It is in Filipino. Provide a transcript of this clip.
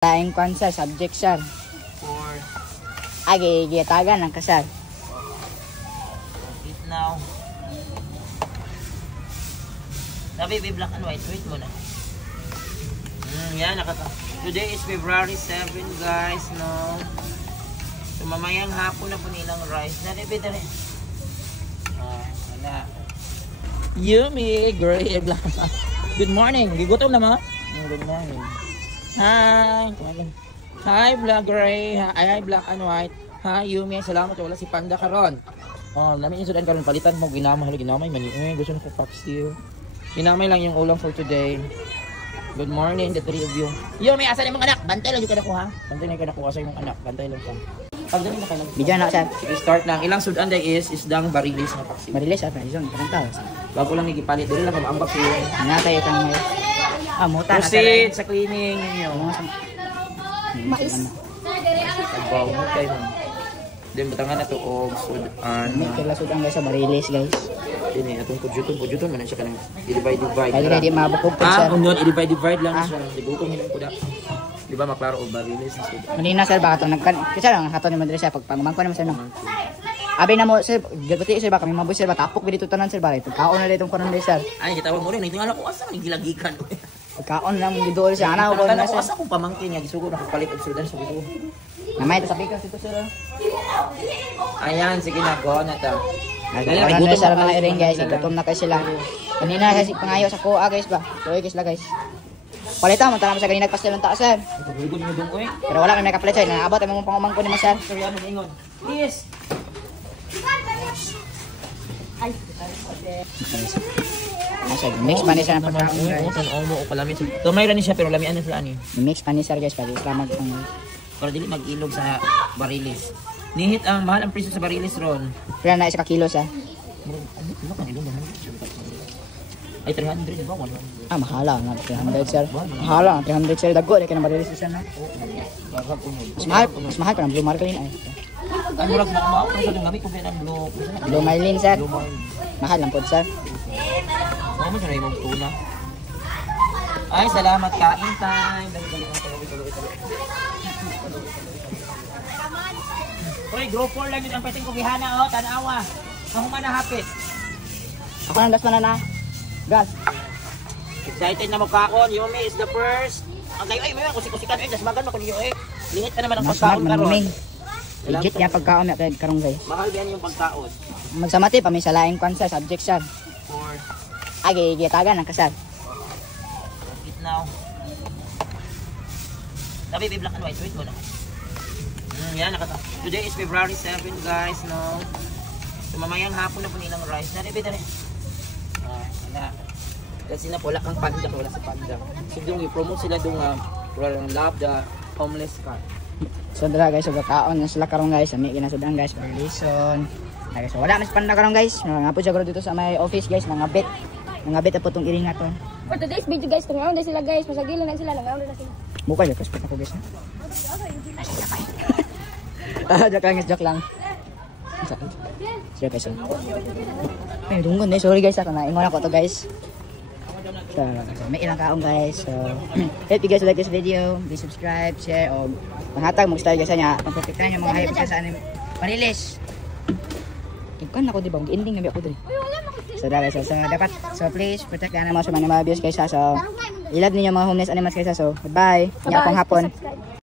Laing kwan sir, subject sir. For Giyatagan ng kasal. eat now. Sabi, black and white. Wait muna. Yan, today is February 7, guys, no? So, mamayang hapon na po nilang rice. Dali. Wala. Yummy! Great! Good morning! Gigutom na mo? Good morning. Hi! Hi, Vlogger! Hi, Black and White! Hi, Yumi! Salamat wala si Panda karon. Namin yung sudan karon palitan mo. Ginamay. Gusto na ko popstill. Ginamay lang yung ulam for today. Good morning, the three of you. Yumi, asan yung mga anak? Bantay lang yung kanako, ha? Bantay lang yung kanako sa yung mga anak. Bantay lang ka. Pagdali na kayo. Bidyan na sir. Sige, start na. Ilang sudan day is dang barilis na paksi. Marilis at Parizon. Parang Bago lang nagipalit. Dali lang kamaambak siya. natay itang muta na Proceed sa cleaning ninyo. Mais. Wow, okay man. Then batangan na to og sudan. May kilasod ang guys sa Marilis guys. Dini atong pudjuton man siya kanang i-divide. Kaya di mabukog po sir. Kung doon i-divide lang siya. Dibutong hilang kuda. Di ba maklaro og barilis na sudan. Kanina sir baka itong kasi lang hato ni Madre sir pagpangmangko naman sir no. Abi na mo sir, gabati sir ba kami maboy sir ba tapok dito tanan sir ba. Pagkaon na ditong karon day sir. Ay gitawag mo rin tingala ko asa ni gilagikan. Pagkaon lang giduol siya ana ko na sir. Asa kung pamangkin niya gisugod ako palit og sudan sa gusto. Namay ta sa bigas dito sir. Ayan sige na go na ta. Nagkaroon na sir mga iring guys, gutom na kayo sila. Kanina kasi pangayo sa kuha guys ba. Tuloy guys la guys. Palita mo tanam sa kanina nagpastel ng taas sir. Gugod mo dong oy. Pero wala kami nakapalit sir. Naabot ang mga pangumangko ni sir. Sorry ano ingon. Yes. Ay. Mix pa ni sir ang pagkaon guys. O kalami. Tumay ra ni siya pero lamian na sila ani. Mix pa ni sir guys pati isla magpang. Para dili mag-ilog sa barilis. Nihit ang mahal ang presyo sa barilis ron. Kaya na isa ka kilo sa. Ay 300 ba wala. Mahala na 300 sir. Mahala na 300 sir dago kay na Marilis sir na. Mas mahal pa ng Blue Marlin ay. Ano lang na mao sa gamit ko ng Blue Marlin sir. Mahal lang po sir. Ano sa imong tuna? Ay salamat kain time. Oy, group 4 lang yun ang pwedeng kumihana, tanawa. Mahuman na hapit. Ako nang das na. Gas. Excited na magkaon. Yumi is the first. Ay, may kusik-kusikan. Dasmagan mo kung yun. Lingit ka naman ang pagkaon karon. Legit niya pagkaon na kay karong guys. Mahal yan yung pagkaon. Magsamati pa may salaing kwan sir, subject sir. For Giyatagan ng kasal. eat now. Sabi, black and white. Wait muna. Yan, today is February 7, guys, no? So, mamayang hapon na po nilang rice. Dali. Wala. Kasi na wala kang panda, wala sa panda. So, yung i-promote sila doon love the homeless car. So, dala guys, pagkaon na sila karong guys. Ami ginasudan guys, Parilison. So, wala mas panda karong guys. Nga po siguro dito sa may office guys, mga bet na po itong iringa to. For today's video guys, tungaon na sila guys. Masagilo na sila, nangaon na sila. Mukha yung prospect ako guys. Joke lang. Sige guys. Ay, dunggon eh. Sorry guys, ako naingon ako to guys. So, may ilang kaong guys. So, if you guys like this video, please subscribe, share, o panghatag mo gusto guys niya. Pagpapiktahan yung mga hype sa anim. Marilis. Ikaw na ako diba? Ending na ako dito. So, dapat. So, please protect the animals from animal abuse guys. So, I love ninyo mga homeless animals guys. So, goodbye. Inya akong hapon.